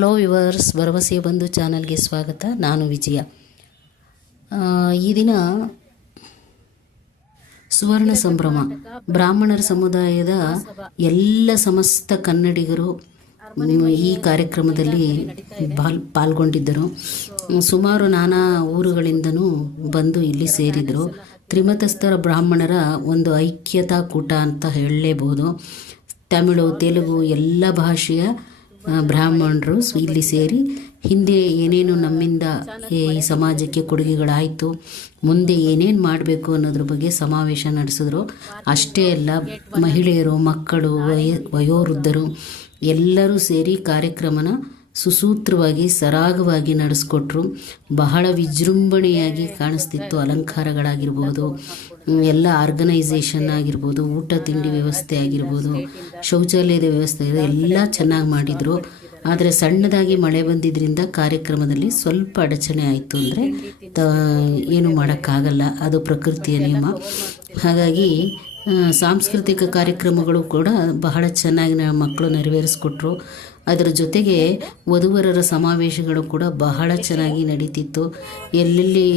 Hello viewers, ಭರವಸೆ ಬಂಧು ಚಾನಲ್ಗೆ ಸ್ವಾಗತ. ನಾನು ವಿಜಯ. ಈ ದಿನ ಸುವರ್ಣ ಸಂಭ್ರಮ. ಬ್ರಾಹ್ಮಣರ ಸಮುದಾಯದ ಎಲ್ಲ ಸಮಸ್ತ ಕನ್ನಡಿಗರು ಈ ಕಾರ್ಯಕ್ರಮದಲ್ಲಿ ಪಾಲ್ಗೊಂಡಿದ್ದರು. ಸುಮಾರು ನಾನಾ ಊರುಗಳಿಂದನೂ ಬಂದು ಇಲ್ಲಿ ಸೇರಿದರು. ತ್ರಿಮತಸ್ಥರ ಬ್ರಾಹ್ಮಣರ ಒಂದು ಐಕ್ಯತಾ ಕೂಟ ಅಂತ ಹೇಳಲೇಬಹುದು. ತಮಿಳು, ತೆಲುಗು ಎಲ್ಲ ಭಾಷೆಯ ಬ್ರಾಹ್ಮಣರು ಇಲ್ಲಿ ಸೇರಿ ಹಿಂದೆ ಏನೇನು ನಮ್ಮಿಂದ ಈ ಸಮಾಜಕ್ಕೆ ಕೊಡುಗೆಗಳಾಯಿತು, ಮುಂದೆ ಏನೇನು ಮಾಡಬೇಕು ಅನ್ನೋದ್ರ ಬಗ್ಗೆ ಸಮಾವೇಶ ನಡೆಸಿದ್ರು. ಅಷ್ಟೇ ಅಲ್ಲ, ಮಹಿಳೆಯರು, ಮಕ್ಕಳು, ವಯೋವೃದ್ಧರು ಎಲ್ಲರೂ ಸೇರಿ ಕಾರ್ಯಕ್ರಮನ ಸುಸೂತ್ರವಾಗಿ ಸರಾಗವಾಗಿ ನಡೆಸ್ಕೊಟ್ರು. ಬಹಳ ವಿಜೃಂಭಣೆಯಾಗಿ ಕಾಣಿಸ್ತಿತ್ತು. ಅಲಂಕಾರಗಳಾಗಿರ್ಬೋದು, ಎಲ್ಲ ಆರ್ಗನೈಸೇಷನ್ ಆಗಿರ್ಬೋದು, ಊಟ ತಿಂಡಿ ವ್ಯವಸ್ಥೆ ಆಗಿರ್ಬೋದು, ಶೌಚಾಲಯದ ವ್ಯವಸ್ಥೆ ಎಲ್ಲ ಚೆನ್ನಾಗಿ ಮಾಡಿದರು. ಆದರೆ ಸಣ್ಣದಾಗಿ ಮಳೆ ಬಂದಿದ್ದರಿಂದ ಕಾರ್ಯಕ್ರಮದಲ್ಲಿ ಸ್ವಲ್ಪ ಅಡಚಣೆ ಆಯಿತು. ಅಂದರೆ ಏನು ಮಾಡೋಕ್ಕಾಗಲ್ಲ, ಅದು ಪ್ರಕೃತಿಯ ನಿಯಮ. ಹಾಗಾಗಿ ಸಾಂಸ್ಕೃತಿಕ ಕಾರ್ಯಕ್ರಮಗಳು ಕೂಡ ಬಹಳ ಚೆನ್ನಾಗಿ ಮಕ್ಕಳು ನೆರವೇರಿಸ್ಕೊಟ್ರು. ಅದರ ಜೊತೆಗೆ ವಧುವರರ ಸಮಾವೇಶಗಳು ಕೂಡ ಬಹಳ ಚೆನ್ನಾಗಿ ನಡೀತಿತ್ತು. ಎಲ್ಲೆಲ್ಲಿ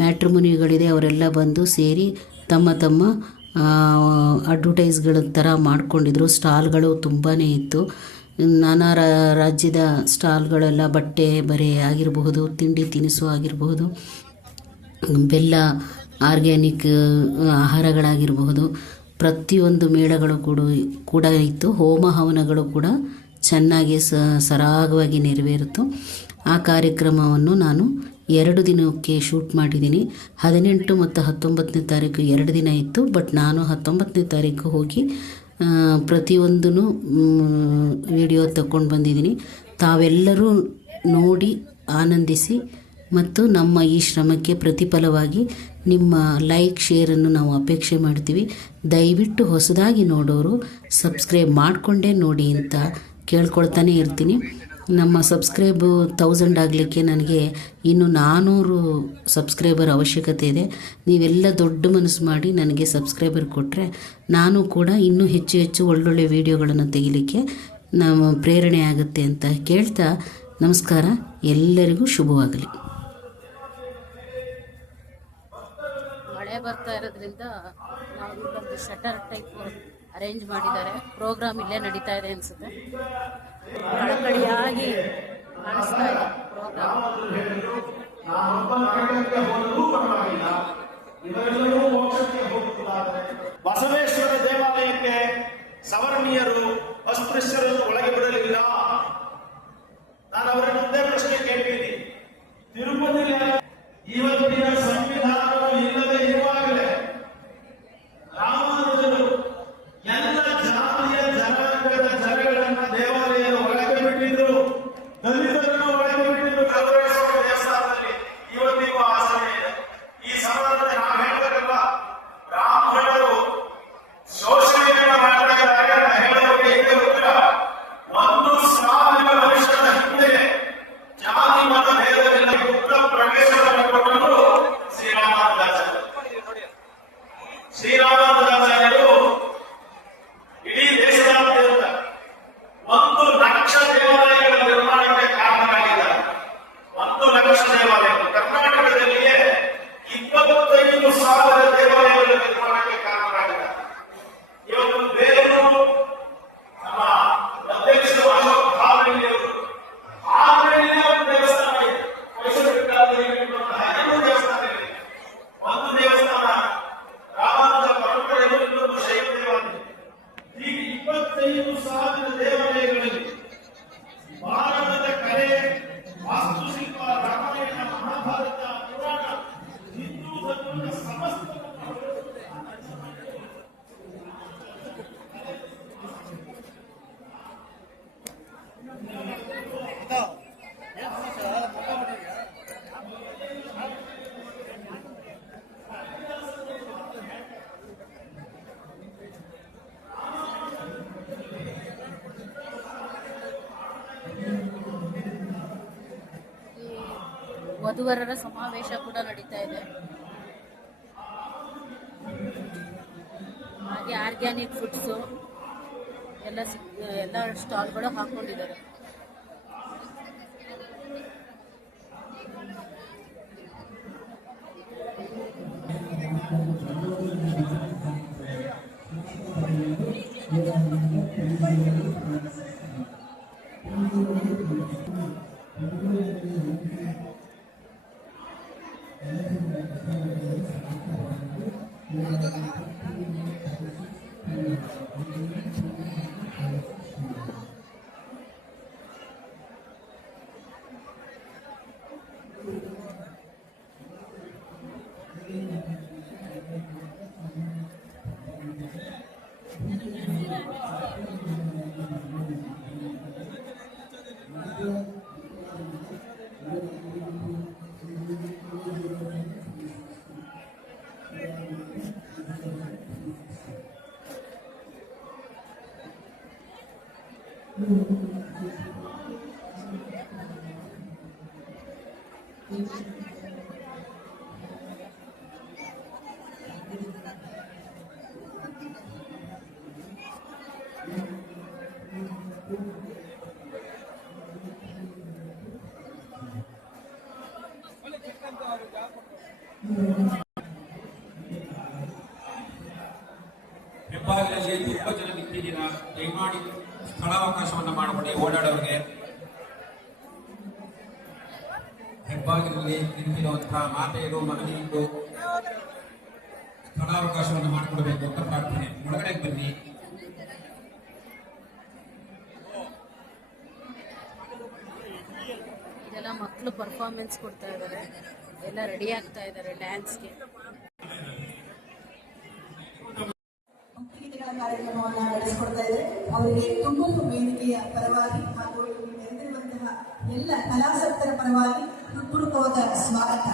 ಮ್ಯಾಟ್ರಿಮೋನಿಗಳಿದೆ ಅವರೆಲ್ಲ ಬಂದು ಸೇರಿ ತಮ್ಮ ತಮ್ಮ ಅಡ್ವರ್ಟೈಸ್ಗಳ ಥರ ಮಾಡ್ಕೊಂಡಿದ್ರು. ಸ್ಟಾಲ್ಗಳು ತುಂಬಾ ಇತ್ತು. ನಾನಾ ರಾಜ್ಯದ ಸ್ಟಾಲ್ಗಳೆಲ್ಲ ಬಟ್ಟೆ ಬರೆ ಆಗಿರಬಹುದು, ತಿಂಡಿ ತಿನಿಸು ಆಗಿರಬಹುದು, ಬೆಲ್ಲ, ಆರ್ಗ್ಯಾನಿಕ್ ಆಹಾರಗಳಾಗಿರಬಹುದು, ಪ್ರತಿಯೊಂದು ಮೇಳಗಳು ಕೂಡ ಇತ್ತು. ಹೋಮ ಹವನಗಳು ಕೂಡ ಚೆನ್ನಾಗಿ ಸರಾಗವಾಗಿ ನೆರವೇರಿತು. ಆ ಕಾರ್ಯಕ್ರಮವನ್ನು ನಾನು 2 ದಿನಕ್ಕೆ ಶೂಟ್ ಮಾಡಿದ್ದೀನಿ. 18 ಮತ್ತು 19ನೇ ತಾರೀಕು 2 ದಿನ ಇತ್ತು. ಬಟ್ ನಾನು 19ನೇ ತಾರೀಕು ಹೋಗಿ ಪ್ರತಿಯೊಂದೂ ವಿಡಿಯೋ ತಗೊಂಡು ಬಂದಿದ್ದೀನಿ. ತಾವೆಲ್ಲರೂ ನೋಡಿ ಆನಂದಿಸಿ ಮತ್ತು ನಮ್ಮ ಈ ಶ್ರಮಕ್ಕೆ ಪ್ರತಿಫಲವಾಗಿ ನಿಮ್ಮ ಲೈಕ್, ಶೇರನ್ನು ನಾವು ಅಪೇಕ್ಷೆ ಮಾಡ್ತೀವಿ. ದಯವಿಟ್ಟು ಹೊಸದಾಗಿ ನೋಡೋರು ಸಬ್ಸ್ಕ್ರೈಬ್ ಮಾಡಿಕೊಂಡೇ ನೋಡಿ ಅಂತ ಕೇಳ್ಕೊಳ್ತಾನೆ ಇರ್ತೀನಿ. ನಮ್ಮ ಸಬ್ಸ್ಕ್ರೈಬು 1000 ಆಗಲಿಕ್ಕೆ ನನಗೆ ಇನ್ನು 400 ಸಬ್ಸ್ಕ್ರೈಬರ್ ಅವಶ್ಯಕತೆ ಇದೆ. ನೀವೆಲ್ಲ ದೊಡ್ಡ ಮನಸ್ಸು ಮಾಡಿ ನನಗೆ ಸಬ್ಸ್ಕ್ರೈಬರ್ ಕೊಟ್ಟರೆ ನಾನು ಕೂಡ ಇನ್ನೂ ಹೆಚ್ಚು ಹೆಚ್ಚು ಒಳ್ಳೊಳ್ಳೆ ವೀಡಿಯೋಗಳನ್ನು ತೆಗಿಲಿಕ್ಕೆ ನಾವು ಪ್ರೇರಣೆ ಆಗುತ್ತೆ ಅಂತ ಕೇಳ್ತಾ ನಮಸ್ಕಾರ. ಎಲ್ಲರಿಗೂ ಶುಭವಾಗಲಿ. ಮಳೆ ಬರ್ತಾ ಇರೋದ್ರಿಂದ ನಾವು ಇಲ್ಲೊಂದು ಶಟರ್ ಟೈಪ್ ಅರೇಂಜ್ ಮಾಡಿದ್ದಾರೆ. ಪ್ರೋಗ್ರಾಮ್ ಇಲ್ಲೇ ನಡೀತಾ ಇದೆ ಅನಿಸುತ್ತೆ. ಕಳಕಳಿಯಾಗಿ ಕಾಣಿಸ್ತಾ ಇದೆ ಪ್ರೋಗ್ರಾಮ್. ಬಸವೇಶ್ವರ ದೇವಾಲಯಕ್ಕೆ ಸವರ್ಣೀಯರು, ಅಸ್ಪೃಶ್ಯರನ್ನು ಒಳಗೆ ಬಿಡಲಿಲ್ಲ. ನಾನು ಅವರನ್ನು ಒಂದೇ ಪ್ರಶ್ನೆ ಕೇಳ್ತೀನಿ. ತಿರುಪತಿಯಲ್ಲಿ ಇವತ್ತಿನ ಸಂವಿಧಾನವು ಇಲ್ಲದೆ ಇರುವಾಗಲೇ ರಾಮಾನುಜರು ಎಲ್ಲ ಜಾತಿಯ ಜನಾಂಗದ ಜನಗಳನ್ನ ದೇವಾಲಯದ ಒಳಗೆ ಬಿಟ್ಟಿದ್ರು, ದಲಿತರನ್ನು ಒಳಗೆ ಬಿಟ್ಟಿದ್ರು. ಬಸವೇಶ್ವರ ದೇವಸ್ಥಾನದಲ್ಲಿ ಇವತ್ತಿಗೂ ಆ ಸಮಯ ಇದೆ. ಈ ಸಮಯದಲ್ಲಿ ನಾವು ಹೇಳ್ಬೇಕಲ್ವಾ, ಬ್ರಾಹ್ಮಣರು ಶೋಷಣೆಯನ್ನು ಮಾಡ್ತಾರೆ ಹೇಳೋಕೆ ಹಿಂದೆ ಉತ್ತರ 1,000 ವರ್ಷದ ಹಿಂದೆ ಜಾತಿ ಮತ ಭೇದವಿಲ್ಲ ಮುಕ್ತ ಪ್ರವೇಶವನ್ನು ಕೊಟ್ಟರು ಶ್ರೀರಾಮಾನುಜಾಚಾರ್ಯರು. ಶ್ರೀರಾಮಾನುಜಾಚಾರ್ಯರು ಇಡೀ ದೇಶದಾದ್ಯಂತ 1 ಲಕ್ಷ ದೇವಾಲಯಗಳ ನಿರ್ಮಾಣಕ್ಕೆ ಕಾರಣರಾಗಿದ್ದಾರೆ. 1 ಲಕ್ಷ ದೇವಾಲಯಗಳು. ಕರ್ನಾಟಕದಲ್ಲಿಯೇ 25,000 ದೇವಾಲಯಗಳ ನಿರ್ಮಾಣಕ್ಕೆ ಕಾರಣರಾಗಿದ್ದಾರೆ. ಇವತ್ತು ಬೇಲೂರು ನಮ್ಮ ಅಧ್ಯಕ್ಷರು ಅಶೋಕ್ ಭಾವನೆಯವರು ಆದ್ಮೇಲೆ ಒಂದು ದೇವಸ್ಥಾನ ಇದೆ. ಮೈಸೂರು ದೇವಸ್ಥಾನ ಇದೆ. ಒಂದು ದೇವಸ್ಥಾನ ರಾಮಾನುಜ ಪರಂಪರೆಯು, ಇನ್ನೊಂದು ಶೈವ ದೇವಾಲಯ. ಈ 25,000 ದೇವಾಲಯಗಳಲ್ಲಿ ಭಾರತದ ಕಲೆ, ವಾಸ್ತುಶಿಲ್ಪ, ರಾಮಾಯಣ, ಮಹಾಭಾರತ, ಪುರಾಣ, ಹಿಂದೂ ಧರ್ಮದ ಸಮಸ್ತ ವಧುವರರ ಸಮಾವೇಶ ಕೂಡ ನಡೀತಾ ಇದೆ. ಹಾಗೆ ಆರ್ಗ್ಯಾನಿಕ್ ಫುಡ್ಸು ಎಲ್ಲ ಸ್ಟಾಲ್ಗಳು ಹಾಕೊಂಡಿದ್ದಾರೆ. ಹೆಬ್ಬಾಗಿಲಲ್ಲಿ ತುಂಬ ಜನ ನಿಂತಿದ್ದೀರಾ, ದಯಮಾಡಿ ಸ್ಥಳಾವಕಾಶವನ್ನು ಮಾಡಿಕೊಡಿ ಓಡಾಡೋರಿಗೆ. ಹೆಬ್ಬಾಗಿಲಲ್ಲಿ ನಿಂತಿರುವಂತಹ ಮಾತೆಯರು ಮಗನಿಗೂ ಸ್ಥಳಾವಕಾಶವನ್ನು ಮಾಡಿಕೊಡಬೇಕು ಅಂತ ಪ್ರಾರ್ಥನೆ. ಒಳಗಡೆ ಬನ್ನಿ. ಇದೆಲ್ಲ ಮಕ್ಕಳು ಪರ್ಫಾರ್ಮೆನ್ಸ್ ಕೊಡ್ತಾ ಇದ್ದಾರೆ, ಎಲ್ಲ ರೆಡಿ ಆಗ್ತಾ ಇದ್ದಾರೆ ಡ್ಯಾನ್ಸ್ಗೆ. ಭಕ್ತಿಗೀತೆಗಳ ಕಾರ್ಯಕ್ರಮವನ್ನು ನಡೆಸಿಕೊಡ್ತಾ ಇದ್ದಾರೆ. ಅವರಿಗೆ ತುಂಬಲು ವೇದಿಕೆಯ ಪರವಾಗಿ ಹಾಗೂ ಇಲ್ಲಿ ನೆರೆದಿರುವಂತಹ ಎಲ್ಲ ಕಲಾಸಕ್ತರ ಪರವಾಗಿ ಹೃತ್ಪೂರ್ವಕವಾದ ಸ್ವಾಗತ.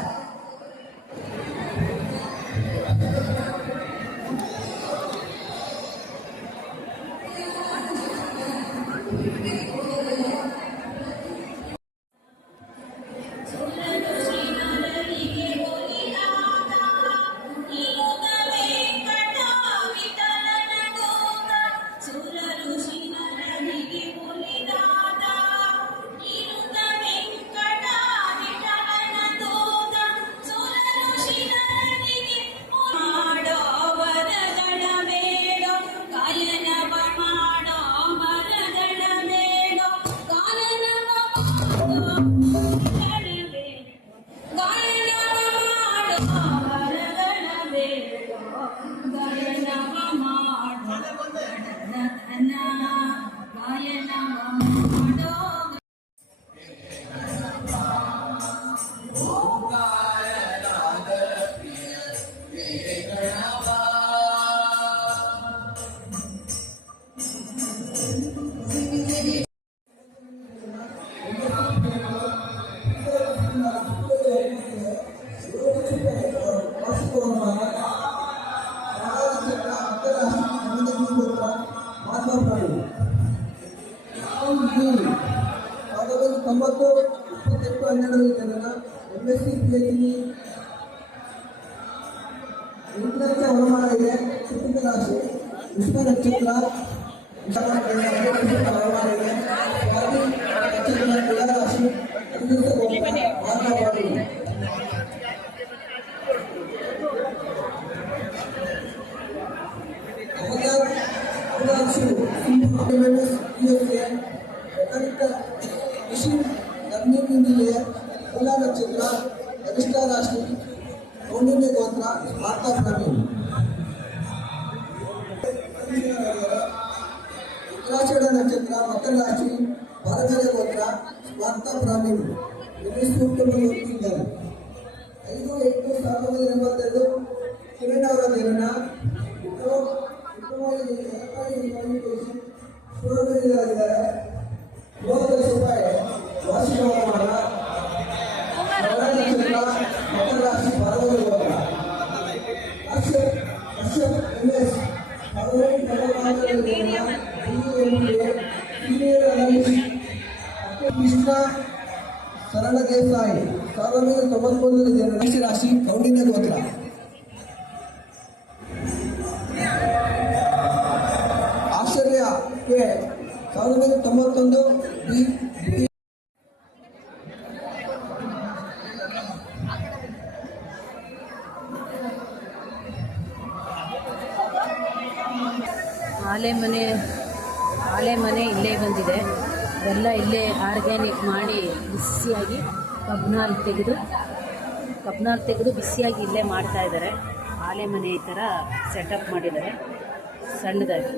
MSc PhD ಹೊರಮಾನ ಇದೆ. ಕೃತಿಕ ರಾಶಿ ವಿಶ್ವ ನಕ್ಷತ್ರ ಹೊರಮಾನ ಇದೆ. ನಕ್ಷತ್ರ ರಾಶಿ ತುಲಾ ನಕ್ಷತ್ರ ಗರಿಷ್ಠ ರಾಶಿ ಕೌಂಡಿನ್ಯ ಗೋತ್ರ ವಾರ್ತಾ ಪ್ರಾಣಿ. ಉತ್ತರಾಷಾಢ ನಕ್ಷತ್ರ ಮಕರ ರಾಶಿ ಭಾರತೀಯ ಗೋತ್ರ ವಾರ್ತಾ ಪ್ರಾಣಿ. ಇಲ್ಲಿ ಸೂಕ್ತಗಳು ಹೊಂದಿದ್ದಾರೆ. 5/8/1982 ಕಿರಣ್ ಅವರ ಜನನ. ಶಿವಗಂಗರಾಗಿದ್ದಾರೆ. 30 ಲಕ್ಷ ರೂಪಾಯಿ ವಾರ್ಷಿಕ ಹವಾಮಾನ. ಮಕರ ರಾಶಿ ಭಾರತೀಯ ಗೋತ್ರ. ಕೃಷ್ಣ ಸರಳ ದೇಸಾಯಿ 1993 ರಾಶಿ ಕೌಂಡಿನ್ಯ ಗೋತ್ರ. ಆಶ್ಚರ್ಯ 1991 ಆಲೆ ಮನೆ ಇಲ್ಲೇ ಬಂದಿದೆ. ಬೆಲ್ಲ ಇಲ್ಲೇ ಆರ್ಗ್ಯಾನಿಕ್ ಮಾಡಿ ಬಿಸಿಯಾಗಿ ಕಬ್ನಾಲ್ ತೆಗೆದು ಬಿಸಿಯಾಗಿ ಇಲ್ಲೇ ಮಾಡ್ತಾ ಇದ್ದಾರೆ. ಆಲೆ ಮನೆ ಈ ಥರ ಸೆಟಪ್ ಮಾಡಿದ್ದಾರೆ ಸಣ್ಣದಾಗಿ.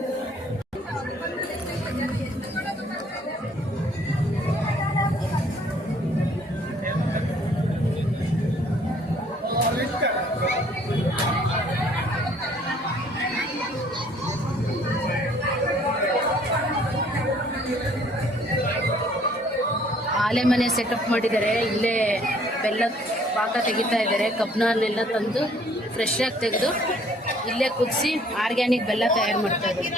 ಆಲೆ ಮನೆ ಸೆಟಪ್ ಮಾಡಿದ್ದಾರೆ. ಇಲ್ಲೇ ಬೆಲ್ಲ ಪಾಕ ತೆಗಿತಾ ಇದ್ದಾರೆ. ಕಬ್ನಾಲೆಲ್ಲ ತಂದು ಫ್ರೆಶ್ ಆಗಿ ತೆಗೆದು ಇಲ್ಲೇ ಕುದಿಸಿ ಆರ್ಗ್ಯಾನಿಕ್ ಬೆಲ್ಲ ತಯಾರು ಮಾಡ್ತಾ ಇದ್ದಾರೆ.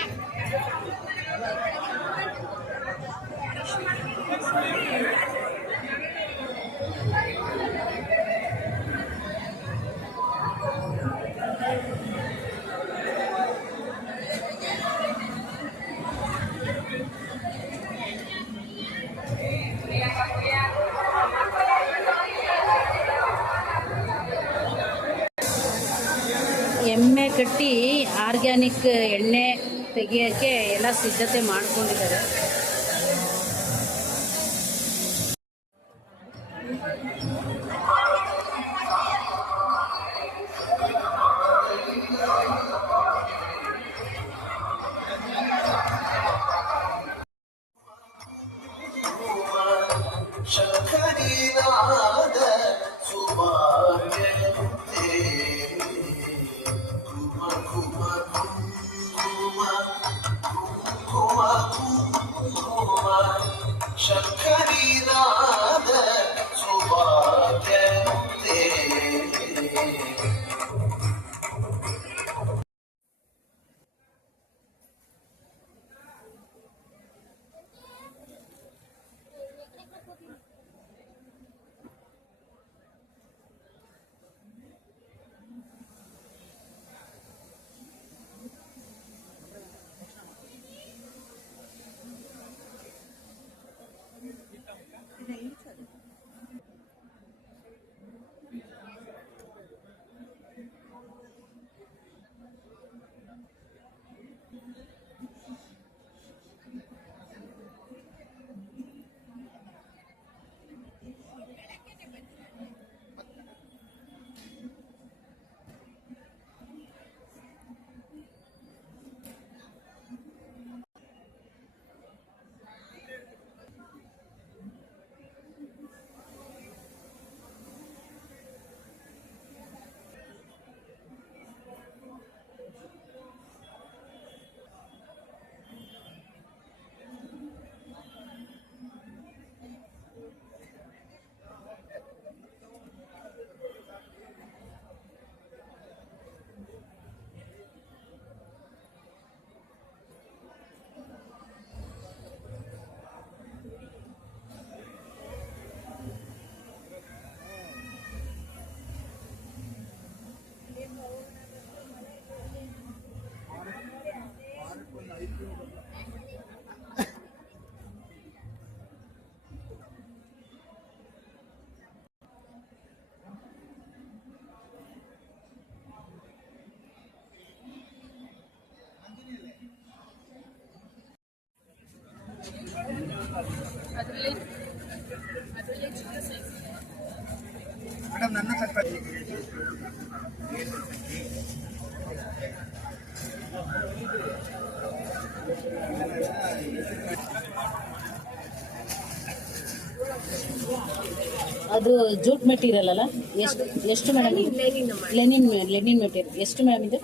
ಎಮ್ಮೆ ಕಟ್ಟಿ ಆರ್ಗ್ಯಾನಿಕ್ ಎಣ್ಣೆ ತೆಗಿಯೋಕ್ಕೆ ಎಲ್ಲ ಸಿದ್ಧತೆ ಮಾಡ್ಕೊಂಡಿದ್ದಾರೆ. ಶಂಕರೀನಾದ ಸುಭಾಗ್ಯಂತೆ ಕುಮ ಕುಮ ಕುಂಕುಮ ಕುಂಕುಮ ಕುಂಕುಮ ಶಂಕರೀನಾದ ಸುಭಾಗ್ಯಂತೆ. ಮೇಡಮ್ ನನ್ನ ಅದು ಜೂಟ್ ಮೆಟೀರಿಯಲ್ ಅಲ್ಲ? ಎಷ್ಟು ಮೇಡಮ್? ಲೆನಿನ್ ಮೆಟೀರಿಯಲ್ ಎಷ್ಟು ಮೇಡಮ್ ಇದು?